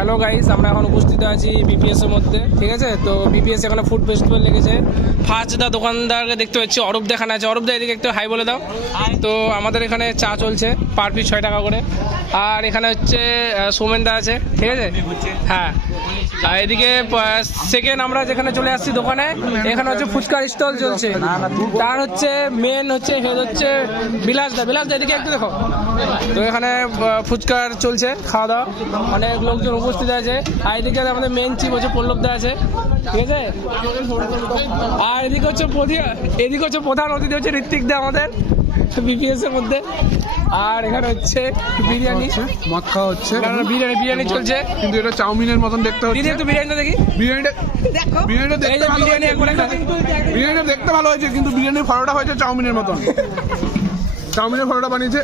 Hello guys, আমরা এখন উপস্থিত আছি বিপিএস এর মধ্যে, ঠিক আছে। তো বিপিএস এখানে ফুড ফেস্টিভ্যাল লেগেছে। ফার্স্ট দা দোকানদারকে দেখতে পাচ্ছি, অরূপ দেখানো আছে। অরূপ দা এদিকে একটু হাই বলে দাও। তো আমাদের এখানে চা চলছে পার পিস 6 টাকা করে। আর এখানে হচ্ছে সোমেন দা আছে, ঠিক আছে। হ্যাঁ, আর এদিকে সেকেন্ড আমরা যেখানে চলে আসছি দোকানে, এখানে হচ্ছে ফুচকার স্টল চলছে। তার হচ্ছে মেন হচ্ছে হেড হচ্ছে বিলাস দা। বিলাস দা এদিকে একটু দেখো। তো এখানে ফুচকার চলছে খাওয়া দাওয়া, অনেক লোকজন উপস্থিত আছে। আর এদিকে আমাদের মেন চিপ হচ্ছে পল্লব দা আছে, ঠিক আছে। আর এদিকে হচ্ছে প্রধান অতিথি হচ্ছে ঋত্বিক দা আমাদের বিপিএস এর মধ্যে। আর এখানে হচ্ছে বিরিয়ানি মাখা হচ্ছে, বিরিয়ানি চলছে, কিন্তু এটা চাউমিনের মতন দেখতে হচ্ছে। দিদি একটু বিরিয়ানিটা দেখি। বিরিয়ানিটা এই যে বিরিয়ানি বিরিয়ানিটা দেখতে ভালো হয়েছে, কিন্তু বিরিয়ানির ফটোটা হয়েছে চাউমিনের মতন। চাউমিনের ফটোটা বানিয়েছে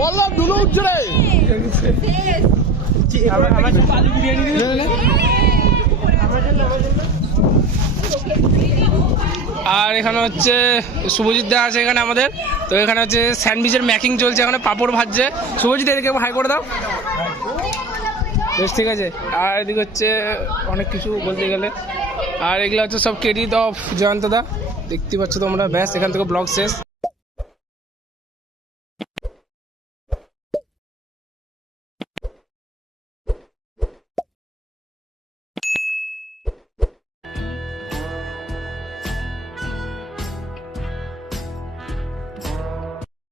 বললাম, ধুলো উঠছে রে। আর এখানে হচ্ছে শুভজিৎ দা আছে এখানে আমাদের। তো এখানে হচ্ছে স্যান্ডউইচের মেকিং চলছে, এখানে পাঁপড় ভাজছে। শুভজিৎ এদিকে হাই করে দাও, বেশ, ঠিক আছে। আর এদিকে হচ্ছে অনেক কিছু বলতে গেলে। আর এগুলো হচ্ছে সব ক্রেডিট অফ জয়ন্ত দা, দেখতে পাচ্ছ তোমরা। ব্যাস, এখান থেকে ব্লগ শেষ।